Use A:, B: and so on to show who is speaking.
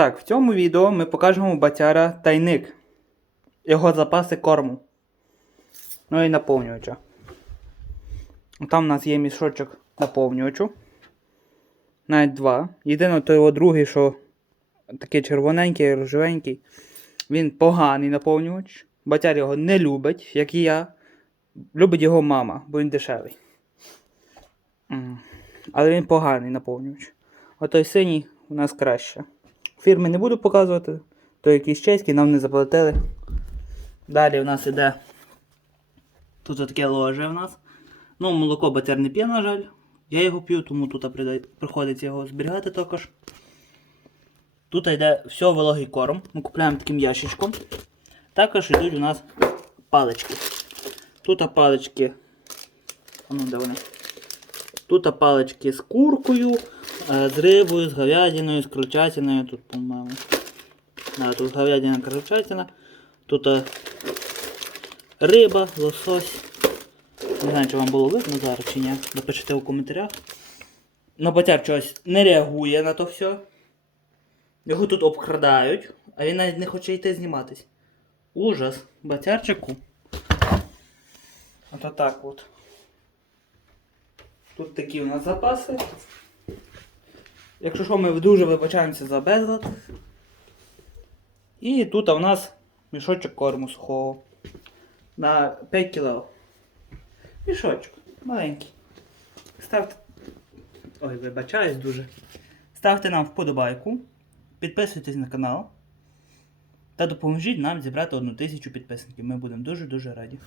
A: Так, в цьому відео ми покажемо батяра тайник. Його запаси корму. Ну і наповнювача. Там у нас є мішочок наповнювачу. Навіть два. Єдине, то його другий, що такий червоненький, рожевенький. Він поганий наповнювач. Батяр його не любить, як і я. Любить його мама, бо він дешевий. Але він поганий наповнювач. А той синій у нас краще. Фірми не буду показувати, то якийсь чеський нам не заплатили. Далі у нас іде. Тут таке ложе в нас. Ну, молоко батяр не п'є, на жаль. Я його п'ю, тому тут приходиться його зберігати також. Тут йде все вологий корм. Ми купуємо таким ящичком. Також йдуть у нас палички. Тут палички. А ну, де вони? Тут палички з куркою, е, з рибою, з говядиною, з крольчатиною. Тут, по-моєму. Да, тут говядина крольчатина. Тут е, риба, лосось. Не знаю, чи вам було видно зараз чи ні. Напишіть у коментарях. Но батяр чогось не реагує на то все. Його тут обкрадають, а він навіть не хоче йти зніматись. Ужас. Батярчику. Ото так от. Тут такі у нас запаси. Якщо що, ми дуже вибачаємося за безлад. І тут у нас мішочок корму сухого. На 5 кг. Мішочок. Маленький. Ставте. Ой, вибачаюсь дуже. Ставте нам вподобайку. Підписуйтесь на канал. Та допоможіть нам зібрати одну тисячу підписників. Ми будемо дуже-дуже раді.